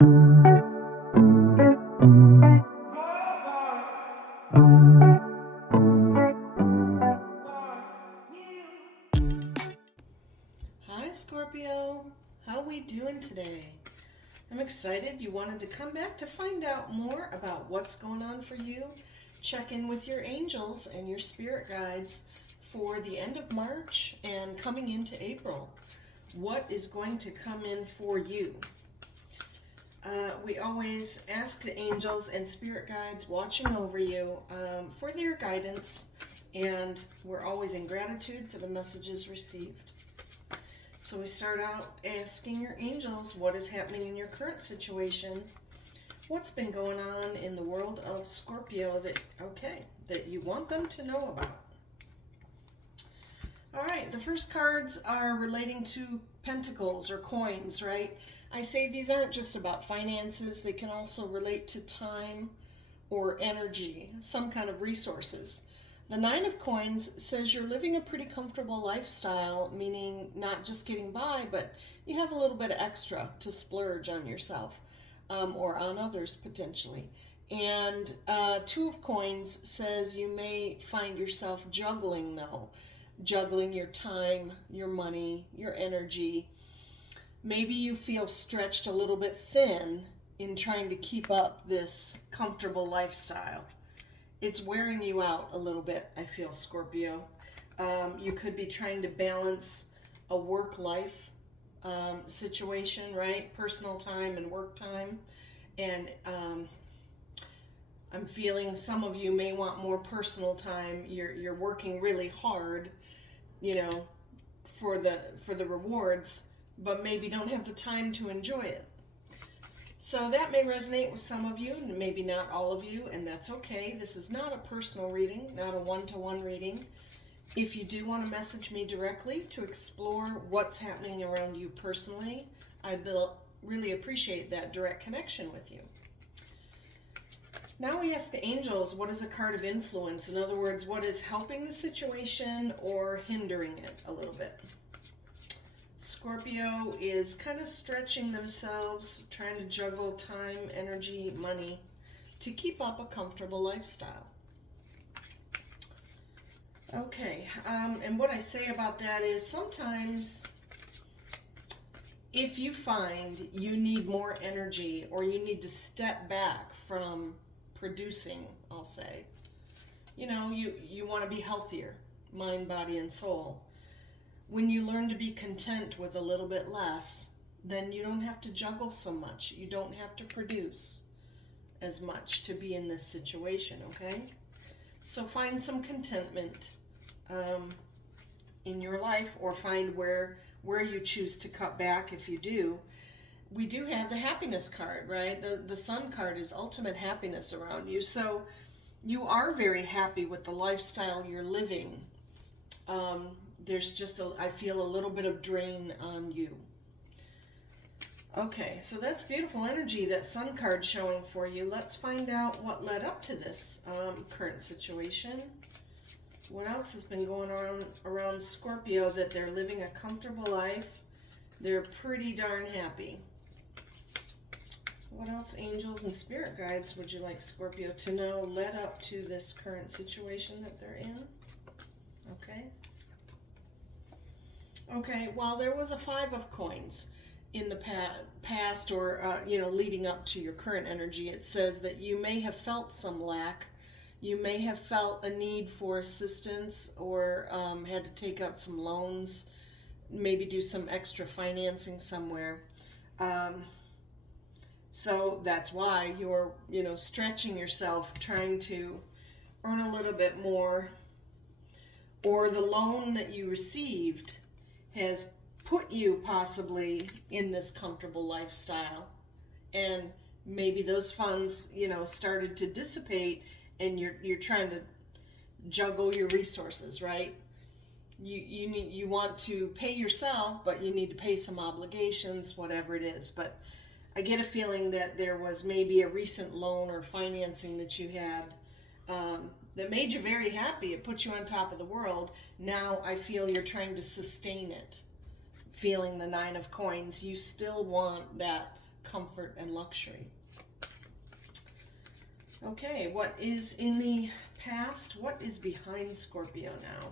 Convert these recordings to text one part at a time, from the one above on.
Hi Scorpio, how we doing today? I'm excited you wanted to come back to find out more about what's going on for you. Check in with your angels and your spirit guides for the end of March and coming into April. What is going to come in for you? We always ask the angels and spirit guides watching over you for their guidance, and we're always in gratitude for the messages received. So we start out asking your angels what is happening in your current situation. What's been going on in the world of Scorpio that you want them to know about? All right, the first cards are relating to pentacles or coins, right? I say these aren't just about finances. They can also relate to time or energy, some kind of resources. The Nine of Coins says you're living a pretty comfortable lifestyle, meaning not just getting by, but you have a little bit of extra to splurge on yourself or on others potentially. And Two of Coins says you may find yourself juggling though. Juggling your time, your money, your energy. Maybe you feel stretched a little bit thin in trying to keep up this comfortable lifestyle. It's wearing you out a little bit, I feel, Scorpio. You could be trying to balance a work-life situation, right? Personal time and work time. And I'm feeling some of you may want more personal time. You're working really hard, for the rewards, but maybe don't have the time to enjoy it. So that may resonate with some of you, and maybe not all of you, and that's okay. This is not a personal reading, not a one-to-one reading. If you do want to message me directly to explore what's happening around you personally, I'd really appreciate that direct connection with you. Now we ask the angels, what is a card of influence? In other words, what is helping the situation or hindering it a little bit? Scorpio is kind of stretching themselves, trying to juggle time, energy, money to keep up a comfortable lifestyle. Okay, and what I say about that is sometimes if you find you need more energy or you need to step back from producing, I'll say, you want to be healthier, mind, body, and soul. When you learn to be content with a little bit less, then you don't have to juggle so much. You don't have to produce as much to be in this situation, okay? So find some contentment in your life, or find where you choose to cut back if you do. We do have the happiness card, right? The sun card is ultimate happiness around you. So you are very happy with the lifestyle you're living. There's just, I feel a little bit of drain on you. Okay, so that's beautiful energy, that sun card showing for you. Let's find out what led up to this current situation. What else has been going on around Scorpio that they're living a comfortable life? They're pretty darn happy. What else, angels and spirit guides, would you like Scorpio to know led up to this current situation that they're in? Okay. Okay, well, there was a Five of Coins in the past, or, leading up to your current energy. It says that you may have felt some lack. You may have felt a need for assistance, or had to take out some loans, maybe do some extra financing somewhere. So that's why you're, stretching yourself, trying to earn a little bit more. Or the loan that you received has put you possibly in this comfortable lifestyle. And maybe those funds, started to dissipate, and you're trying to juggle your resources, right? You want to pay yourself, but you need to pay some obligations, whatever it is. But I get a feeling that there was maybe a recent loan or financing that you had that made you very happy. It put you on top of the world. Now I feel you're trying to sustain it. Feeling the Nine of Coins, you still want that comfort and luxury. Okay, what is in the past? What is behind Scorpio now?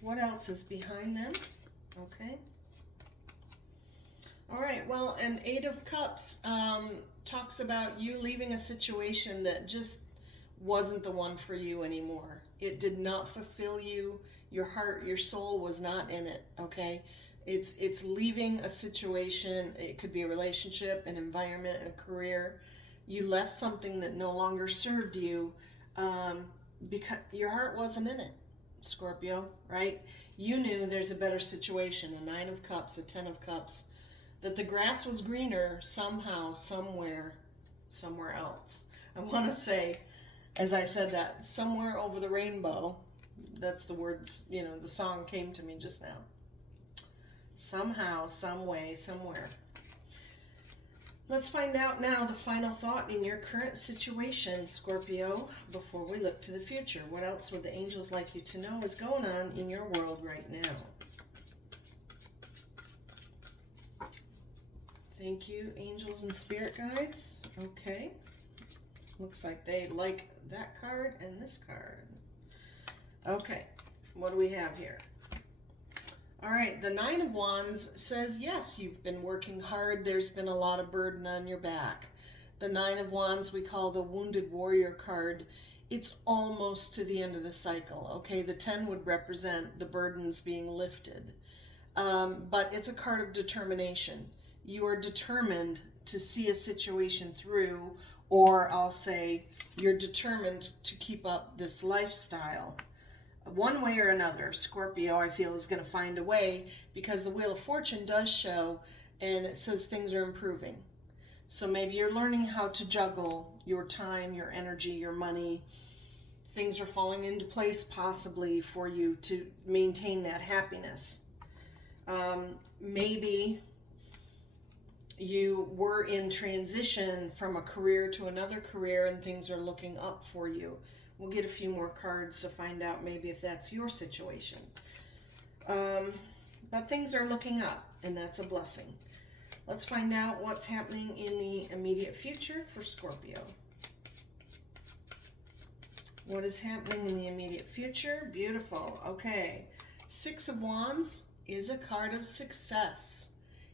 What else is behind them? Okay. All right, well, an Eight of Cups talks about you leaving a situation that just wasn't the one for you anymore. It did not fulfill you. Your heart, your soul was not in it, okay? It's leaving a situation. It could be a relationship, an environment, a career. You left something that no longer served you because your heart wasn't in it, Scorpio, right? You knew there's a better situation, a Nine of Cups, a Ten of Cups, that the grass was greener somehow, somewhere else. I want to say, as I said that, somewhere over the rainbow, that's the words, the song came to me just now. Somehow, some way, somewhere. Let's find out now the final thought in your current situation, Scorpio, before we look to the future. What else would the angels like you to know is going on in your world right now? Thank you, angels and spirit guides. Okay. Looks like they like that card and this card. Okay. What do we have here? All right. The Nine of Wands says, yes, you've been working hard. There's been a lot of burden on your back. The Nine of Wands we call the Wounded Warrior card. It's almost to the end of the cycle. Okay. The 10 would represent the burdens being lifted. But it's a card of determination. You are determined to see a situation through, or I'll say you're determined to keep up this lifestyle. One way or another, Scorpio, I feel, is going to find a way, because the Wheel of Fortune does show, and it says things are improving. So maybe you're learning how to juggle your time, your energy, your money. Things are falling into place possibly for you to maintain that happiness. Maybe you were in transition from a career to another career and things are looking up for you. We'll get a few more cards to find out maybe if that's your situation. But things are looking up, and that's a blessing. Let's find out what's happening in the immediate future for Scorpio. What is happening in the immediate future? Beautiful. Okay. Six of Wands is a card of success.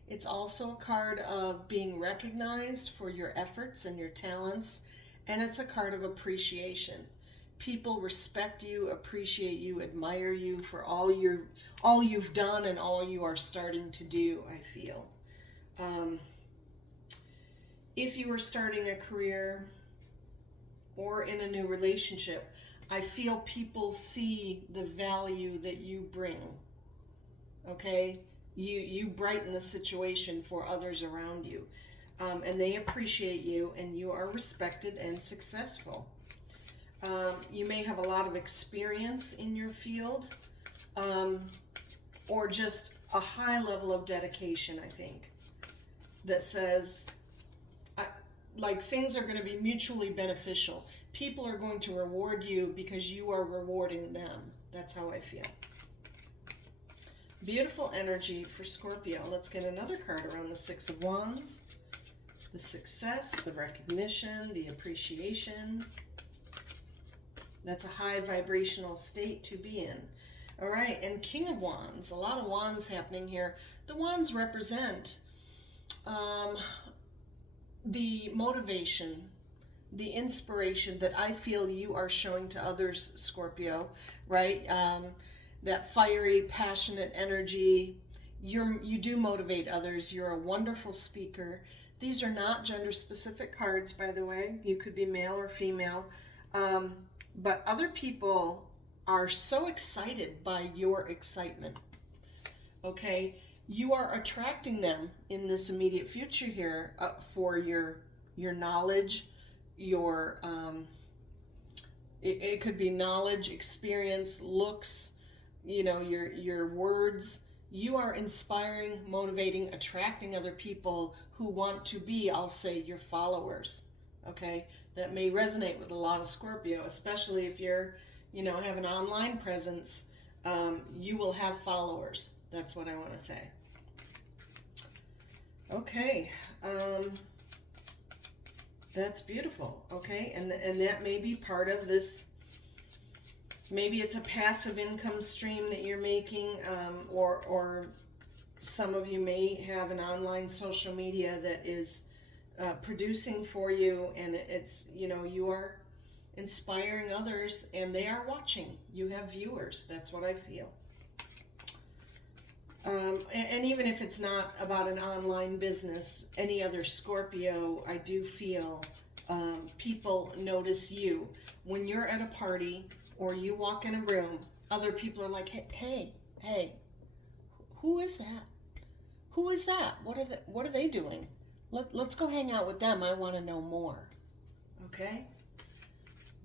It's also a card of being recognized for your efforts and your talents, and it's a card of appreciation. People respect you, appreciate you, admire you for all you've done and all you are starting to do, I feel. If you are starting a career or in a new relationship, I feel people see the value that you bring. Okay? You brighten the situation for others around you. And they appreciate you, and you are respected and successful. You may have a lot of experience in your field, or just a high level of dedication, I think, that says, like, things are going to be mutually beneficial. People are going to reward you because you are rewarding them. That's how I feel. Beautiful energy for Scorpio. Let's get another card around the Six of Wands. The success, the recognition, the appreciation. That's a high vibrational state to be in. All right, and King of Wands. A lot of wands happening here. The wands represent the motivation, the inspiration that I feel you are showing to others, Scorpio, right? That fiery, passionate energy. You do motivate others. You're a wonderful speaker. These are not gender-specific cards, by the way. You could be male or female. But other people are so excited by your excitement. Okay? You are attracting them in this immediate future here for your knowledge, your it could be knowledge, experience, looks, your words. You are inspiring, motivating, attracting other people who want to be, I'll say, your followers. Okay? That may resonate with a lot of Scorpio, especially if you're, have an online presence. You will have followers. That's what I want to say. Okay. That's beautiful. Okay. And that may be part of this. Maybe it's a passive income stream that you're making, or some of you may have an online social media that is producing for you, and it's, you are inspiring others and they are watching. You have viewers. That's what I feel. And even if it's not about an online business, any other Scorpio, I do feel people notice you. When you're at a party or you walk in a room, other people are like, hey, who is that? Who is that? What are they doing? Let's go hang out with them. I want to know more. Okay?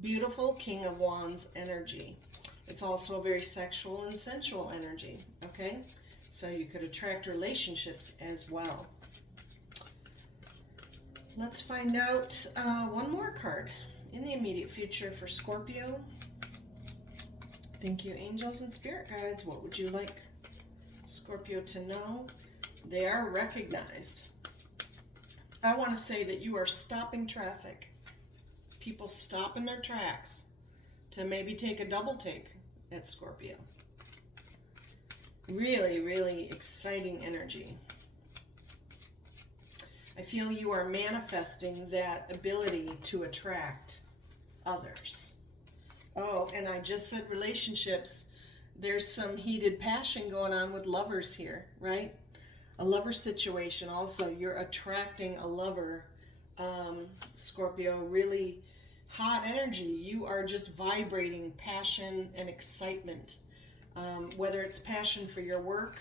Beautiful King of Wands energy. It's also a very sexual and sensual energy. Okay? So you could attract relationships as well. Let's find out one more card in the immediate future for Scorpio. Thank you, angels and spirit guides. What would you like Scorpio to know? They are recognized. I want to say that you are stopping traffic. People stop in their tracks to maybe take a double take at Scorpio. Really, really exciting energy. I feel you are manifesting that ability to attract others. Oh, and I just said relationships. There's some heated passion going on with lovers here, right? A lover situation also. You're attracting a lover, Scorpio. Really hot energy. You are just vibrating passion and excitement. Whether it's passion for your work,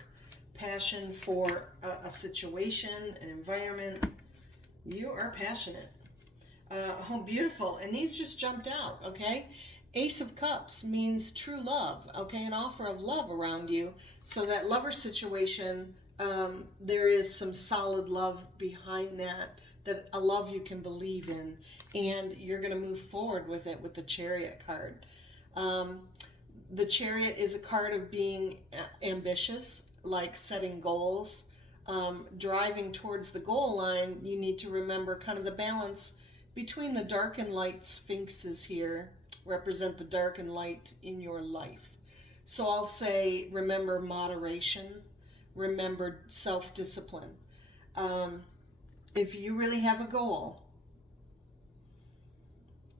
passion for a situation, an environment, you are passionate. Oh, beautiful. And these just jumped out, okay? Ace of Cups means true love, okay? An offer of love around you. So that lover situation, there is some solid love behind that a love you can believe in. And you're going to move forward with it with the Chariot card. The Chariot is a card of being ambitious, like setting goals, driving towards the goal line. You need to remember kind of the balance between the dark and light sphinxes here, represent the dark and light in your life. So I'll say, remember moderation, remember self-discipline. If you really have a goal,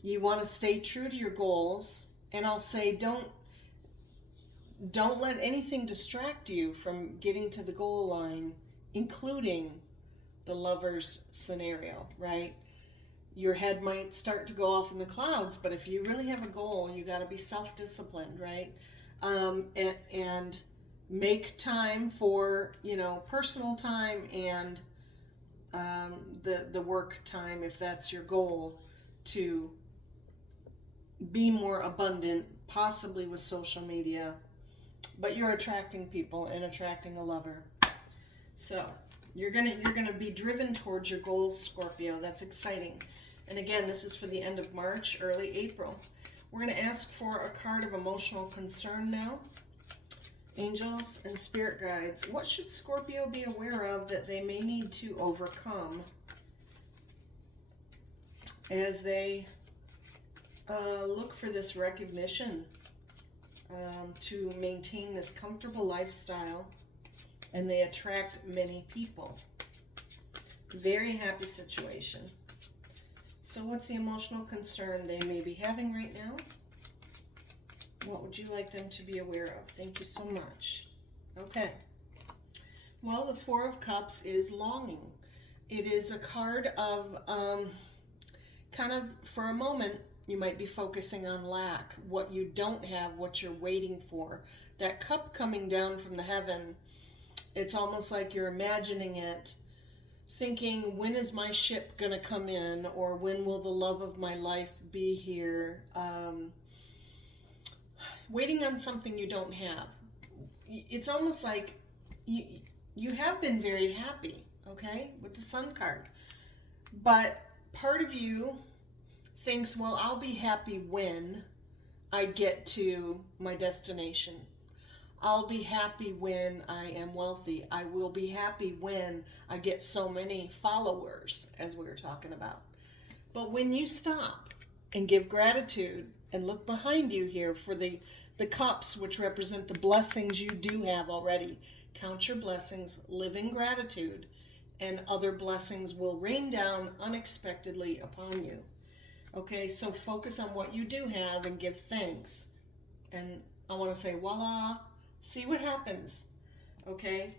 you want to stay true to your goals, and I'll say don't let anything distract you from getting to the goal line, including the lover's scenario, right? Your head might start to go off in the clouds, but if you really have a goal, you got to be self-disciplined, right? And make time for, personal time and the work time, if that's your goal, to be more abundant, possibly with social media. But you're attracting people and attracting a lover. So you're gonna be driven towards your goals, Scorpio. That's exciting. And again, this is for the end of March, early April. We're gonna ask for a card of emotional concern now. Angels and spirit guides. What should Scorpio be aware of that they may need to overcome as they look for this recognition, to maintain this comfortable lifestyle, and they attract many people. Very happy situation. So what's the emotional concern they may be having right now? What would you like them to be aware of? Thank you so much. Okay. Well, the Four of Cups is longing. It is a card of kind of, for a moment, you might be focusing on lack, what you don't have, what you're waiting for. That cup coming down from the heaven, it's almost like you're imagining it, thinking, when is my ship going to come in? Or when will the love of my life be here? Waiting on something you don't have. It's almost like you have been very happy, okay, with the Sun card. But part of you thinks, well, I'll be happy when I get to my destination. I'll be happy when I am wealthy. I will be happy when I get so many followers, as we were talking about. But when you stop and give gratitude and look behind you here for the cups, which represent the blessings you do have already, count your blessings, live in gratitude, and other blessings will rain down unexpectedly upon you. Okay, so focus on what you do have and give thanks. And I want to say, voila, see what happens. Okay,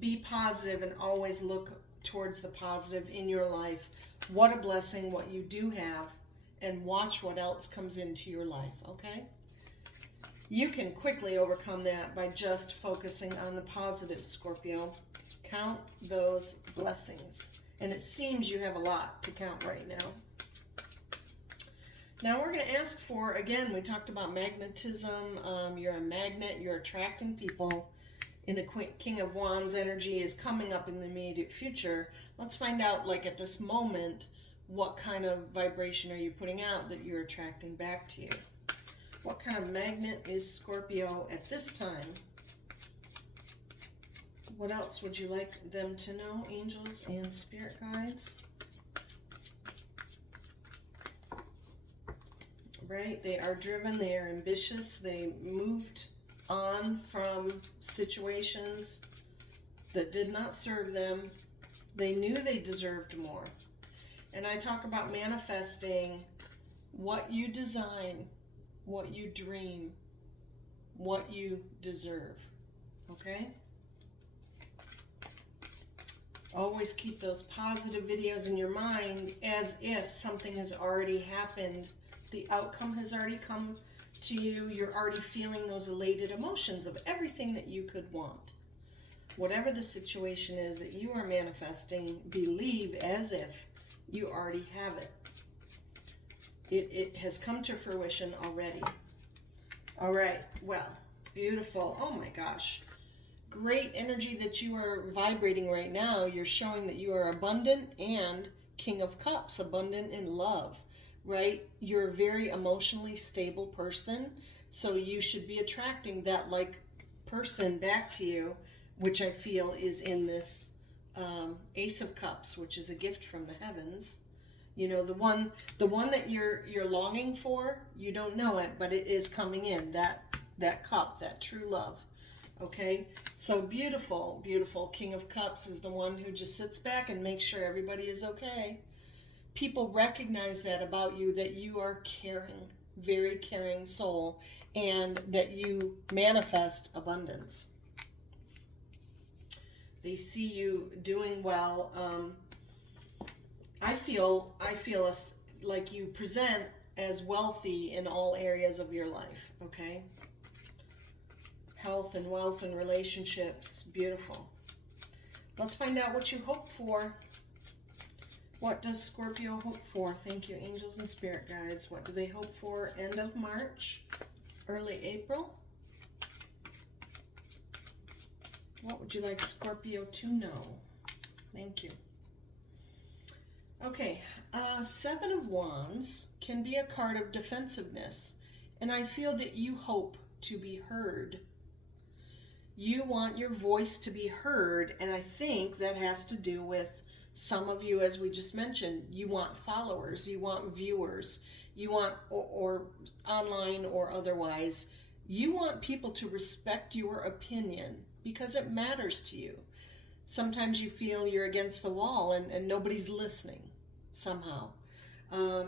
be positive and always look towards the positive in your life. What a blessing what you do have, and watch what else comes into your life. Okay, you can quickly overcome that by just focusing on the positive, Scorpio. Count those blessings. And it seems you have a lot to count right now. Now we're going to ask for, again, we talked about magnetism. You're a magnet. You're attracting people. In the King of Wands energy is coming up in the immediate future. Let's find out, like at this moment, what kind of vibration are you putting out that you're attracting back to you? What kind of magnet is Scorpio at this time? What else would you like them to know, angels and spirit guides? Right? They are driven, they are ambitious, they moved on from situations that did not serve them. They knew they deserved more. And I talk about manifesting what you design, what you dream, what you deserve. Okay? Always keep those positive videos in your mind as if something has already happened. The outcome has already come to you. You're already feeling those elated emotions of everything that you could want. Whatever the situation is that you are manifesting, believe as if you already have it. It has come to fruition already. All right, well, beautiful. Oh my gosh. Great energy that you are vibrating right now. You're showing that you are abundant and King of Cups, abundant in love, right? You're a very emotionally stable person, so you should be attracting that like person back to you, which I feel is in this Ace of Cups, which is a gift from the heavens. You know, the one that you're longing for, you don't know it, but it is coming in. That cup, that true love. Okay, so beautiful, beautiful. King of Cups is the one who just sits back and makes sure everybody is okay. People recognize that about you, that you are caring, very caring soul, and that you manifest abundance. They see you doing well. I feel like you present as wealthy in all areas of your life, okay? Health and wealth and relationships, beautiful. Let's find out what you hope for. What does Scorpio hope for? Thank you, angels and spirit guides. What do they hope for? End of March, early April? What would you like Scorpio to know? Thank you. Okay, Seven of Wands can be a card of defensiveness, and I feel that you hope to be heard. You want your voice to be heard, and I think that has to do with some of you, as we just mentioned. You want followers, you want viewers, you want, or online or otherwise, you want people to respect your opinion because it matters to you. Sometimes you feel you're against the wall and nobody's listening somehow.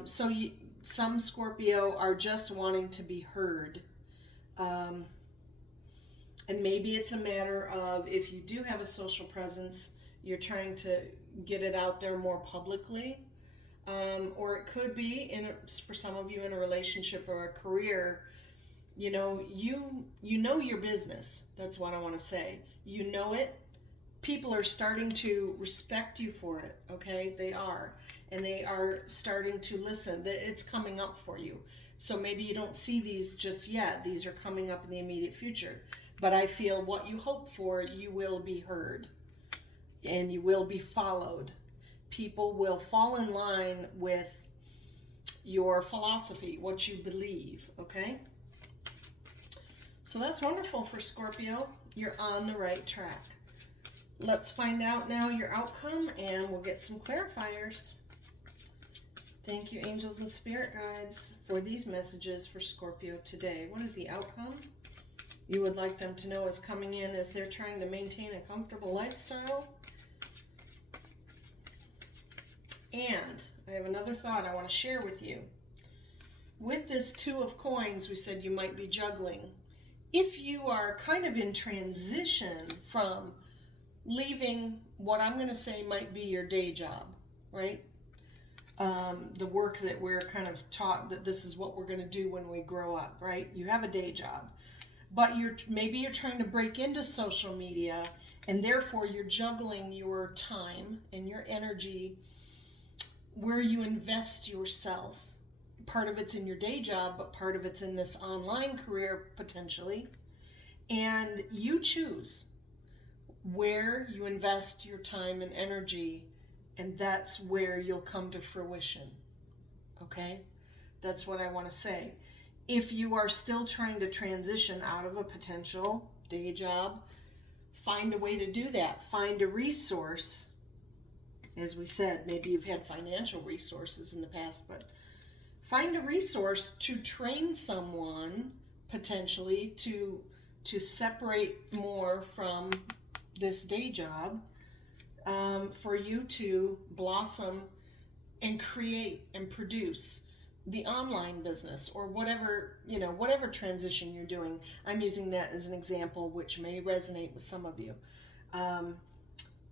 Some Scorpio are just wanting to be heard. And maybe it's a matter of, if you do have a social presence, you're trying to get it out there more publicly. Or it could be, for some of you, in a relationship or a career, you know your business. That's what I want to say. You know it. People are starting to respect you for it, okay? They are. And they are starting to listen. It's coming up for you. So maybe you don't see these just yet. These are coming up in the immediate future. But I feel what you hope for, you will be heard. And you will be followed. People will fall in line with your philosophy, what you believe, okay? So that's wonderful for Scorpio. You're on the right track. Let's find out now your outcome, and we'll get some clarifiers. Thank you, angels and spirit guides, for these messages for Scorpio today. What is the outcome you would like them to know is coming in as they're trying to maintain a comfortable lifestyle? And I have another thought I want to share with you. With this Two of Coins, we said you might be juggling. If you are kind of in transition from leaving what I'm going to say might be your day job, right? The work that we're kind of taught that this is what we're going to do when we grow up, right? You have a day job, but maybe you're trying to break into social media, and therefore you're juggling your time and your energy where you invest yourself. Part of it's in your day job, but part of it's in this online career potentially. And you choose where you invest your time and energy, and that's where you'll come to fruition. Okay? That's what I want to say. If you are still trying to transition out of a potential day job, find a way to do that. Find a resource. As we said, maybe you've had financial resources in the past, but find a resource to train someone potentially to separate more from this day job, for you to blossom and create and produce the online business or whatever, whatever transition you're doing. I'm using that as an example, which may resonate with some of you.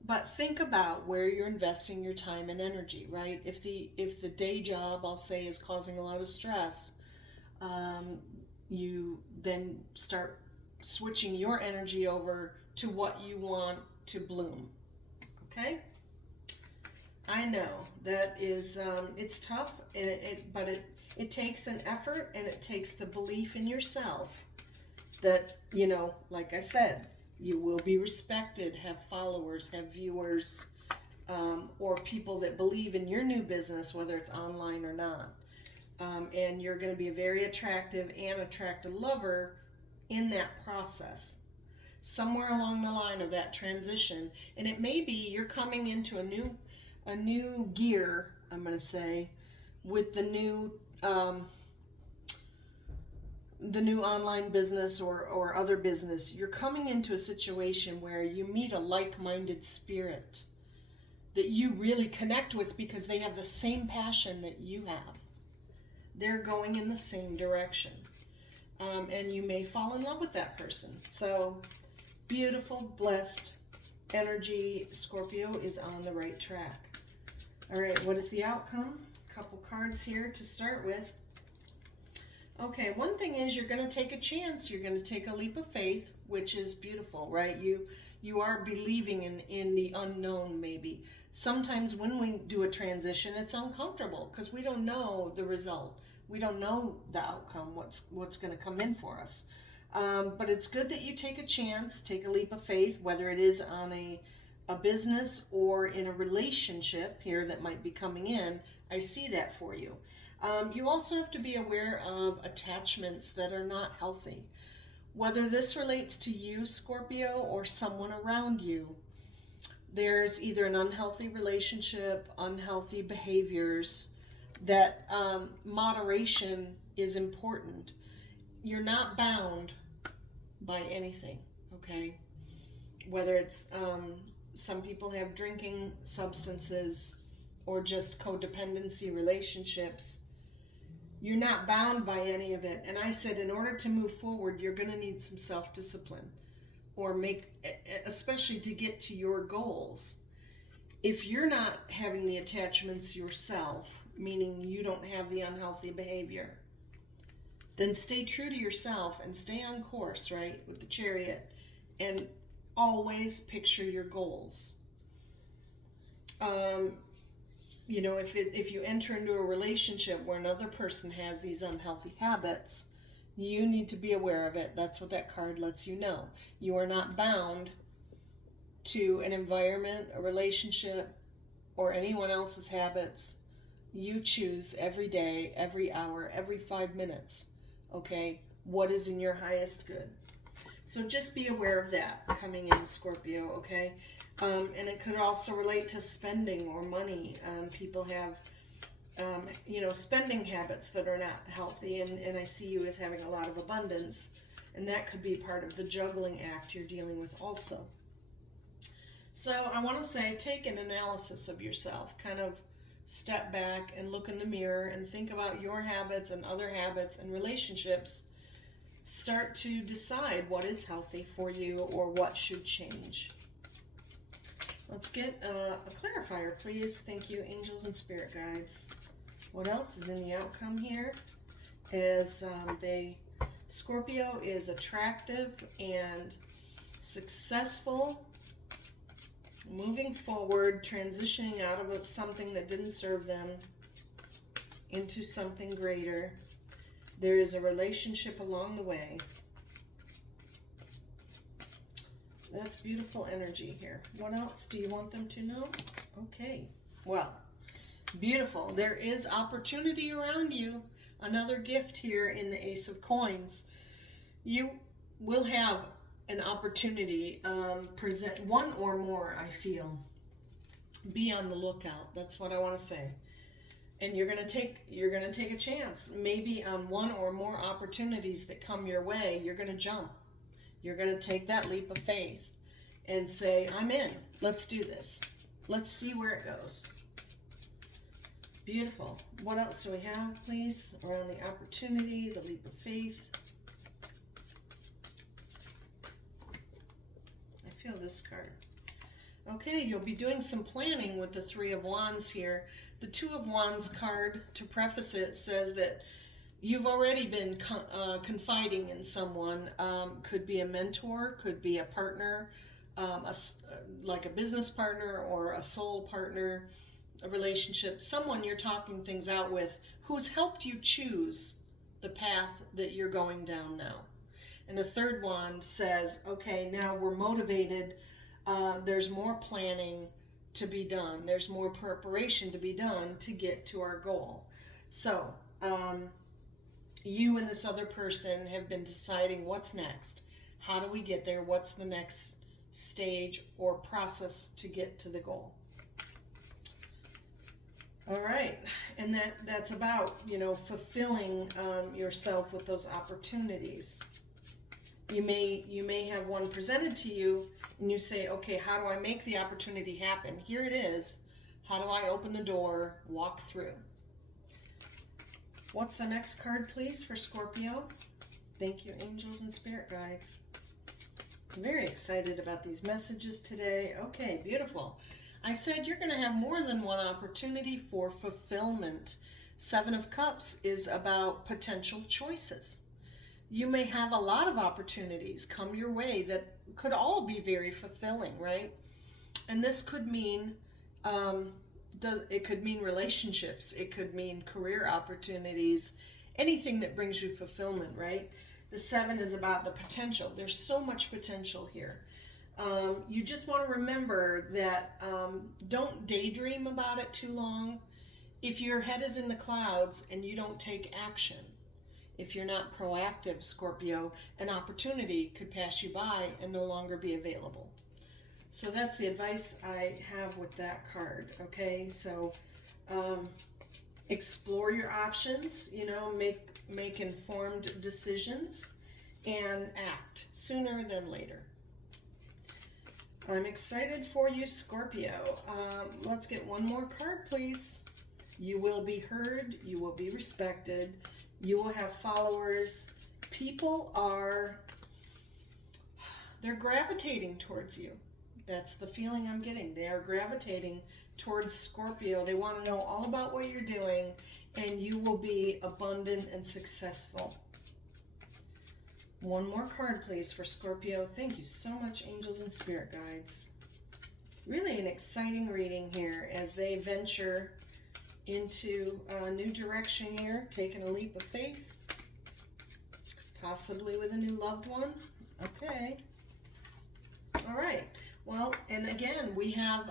But think about where you're investing your time and energy, right? If the day job, I'll say, is causing a lot of stress, you then start switching your energy over to what you want to bloom. Okay? I know that is it's tough, but it takes an effort, and it takes the belief in yourself that, like I said, you will be respected, have followers, have viewers, or people that believe in your new business, whether it's online or not. And you're going to be a very attractive and attracted lover in that process. Somewhere along the line of that transition, and it may be you're coming into a new gear, I'm going to say, with the new online business or other business. You're coming into a situation where you meet a like-minded spirit that you really connect with because they have the same passion that you have. They're going in the same direction. And you may fall in love with that person. So, beautiful, blessed energy. Scorpio is on the right track. All right, what is the outcome? A couple cards here to start with. Okay, one thing is you're going to take a chance. You're going to take a leap of faith, which is beautiful, right? You are believing in the unknown, maybe. Sometimes when we do a transition, it's uncomfortable because we don't know the result. We don't know the outcome, what's going to come in for us. But it's good that you take a chance, take a leap of faith, whether it is on a business or in a relationship here that might be coming in. I see that for you. You also have to be aware of attachments that are not healthy. Whether this relates to you, Scorpio, or someone around you, there's either an unhealthy relationship, unhealthy behaviors, that moderation is important. You're not bound by anything, okay? Whether it's, some people have drinking substances or just codependency relationships. You're not bound by any of it. And I said, in order to move forward, you're going to need some self-discipline, or especially to get to your goals. If you're not having the attachments yourself, meaning you don't have the unhealthy behavior, then stay true to yourself and stay on course, right, with the Chariot, and always picture your goals. If you enter into a relationship where another person has these unhealthy habits, you need to be aware of it. That's what that card lets you know. You are not bound to an environment, a relationship, or anyone else's habits. You choose every day, every hour, every 5 minutes, okay, what is in your highest good. So just be aware of that coming in, Scorpio, okay? And it could also relate to spending or money. People have, spending habits that are not healthy, and I see you as having a lot of abundance, and that could be part of the juggling act you're dealing with also. So I want to say, take an analysis of yourself, kind of step back and look in the mirror and think about your habits and other habits and relationships. Start to decide what is healthy for you or what should change. Let's get a clarifier, please. Thank you, angels and spirit guides. What else is in the outcome here? As Scorpio is attractive and successful, moving forward, transitioning out of something that didn't serve them into something greater. There is a relationship along the way. That's beautiful energy here. What else do you want them to know? Okay, well, beautiful. There is opportunity around you. Another gift here in the Ace of Coins. You will have an opportunity, present one or more, I feel. Be on the lookout. That's what I want to say. And you're gonna take a chance. Maybe on one or more opportunities that come your way, you're gonna jump. You're gonna take that leap of faith and say, I'm in. Let's do this. Let's see where it goes. Beautiful. What else do we have, please? Around the opportunity, the leap of faith. I feel this card. Okay, you'll be doing some planning with the Three of Wands here. The Two of Wands card, to preface it, says that you've already been confiding in someone. Could be a mentor, could be a partner, like a business partner or a soul partner, a relationship, someone you're talking things out with who's helped you choose the path that you're going down now. And the third wand says, okay, now we're motivated. There's more planning to be done. There's more preparation to be done to get to our goal. So, you and this other person have been deciding what's next. How do we get there? What's the next stage or process to get to the goal? All right, and that's about, fulfilling yourself with those opportunities. You may have one presented to you, and you say, okay, how do I make the opportunity happen? Here it is. How do I open the door, walk through? What's the next card, please, for Scorpio? Thank you, angels and spirit guides. I'm very excited about these messages today. Okay, beautiful. I said you're going to have more than one opportunity for fulfillment. Seven of Cups is about potential choices. You may have a lot of opportunities come your way that could all be very fulfilling, right? And this could mean, it could mean relationships. It could mean career opportunities, anything that brings you fulfillment, right? The seven is about the potential. There's so much potential here. You just want to remember that don't daydream about it too long. If your head is in the clouds and you don't take action, if you're not proactive, Scorpio, an opportunity could pass you by and no longer be available. So that's the advice I have with that card, okay? So explore your options, make informed decisions and act sooner than later. I'm excited for you, Scorpio. Let's get one more card, please. You will be heard. You will be respected. You will have followers. People they're gravitating towards you. That's the feeling I'm getting. They are gravitating towards Scorpio. They want to know all about what you're doing, and you will be abundant and successful. One more card, please, for Scorpio. Thank you so much, angels and spirit guides. Really an exciting reading here as they venture into a new direction here, taking a leap of faith, possibly with a new loved one. Okay. All right. Well, and again, we have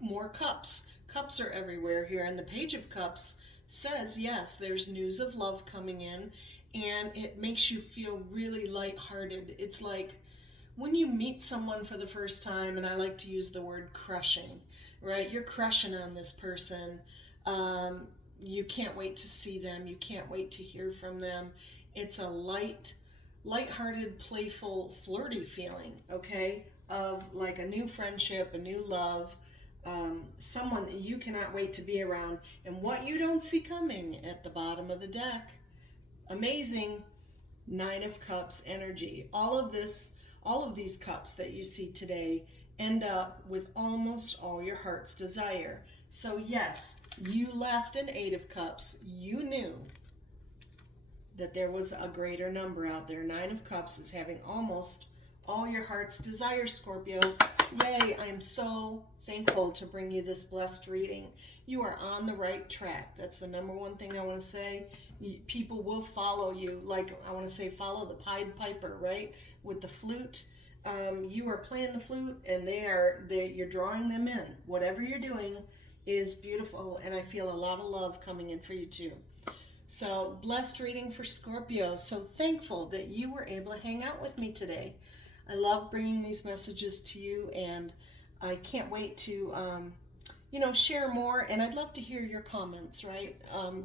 more cups. Cups are everywhere here, and the Page of Cups says, yes, there's news of love coming in, and it makes you feel really lighthearted. It's like when you meet someone for the first time, and I like to use the word crushing, right? You're crushing on this person. You can't wait to see them. You can't wait to hear from them. It's a lighthearted, playful, flirty feeling, okay? Of like a new friendship, a new love, someone that you cannot wait to be around. And what you don't see coming at the bottom of the deck, amazing, Nine of Cups energy. All of these cups that you see today end up with almost all your heart's desire. So yes, you left an Eight of Cups. You knew that there was a greater number out there. Nine of Cups is having almost all your heart's desire, Scorpio. Yay, I'm so thankful to bring you this blessed reading. You are on the right track. That's the number one thing I want to say. People will follow you. Like, I want to say, follow the Pied Piper, right? With the flute. You are playing the flute, and you're drawing them in. Whatever you're doing is beautiful, and I feel a lot of love coming in for you too. So, blessed reading for Scorpio. So thankful that you were able to hang out with me today. I love bringing these messages to you, and I can't wait to, share more. And I'd love to hear your comments, right?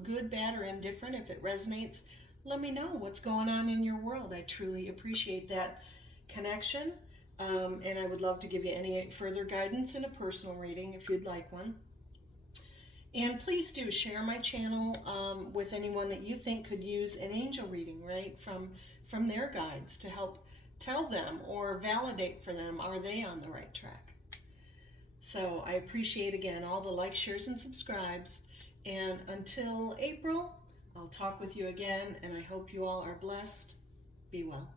Good, bad, or indifferent. If it resonates, let me know what's going on in your world. I truly appreciate that connection. And I would love to give you any further guidance in a personal reading if you'd like one. And please do share my channel with anyone that you think could use an angel reading, right? From their guides to help tell them or validate for them, are they on the right track? So I appreciate, again, all the likes, shares, and subscribes. And until April, I'll talk with you again, and I hope you all are blessed. Be well.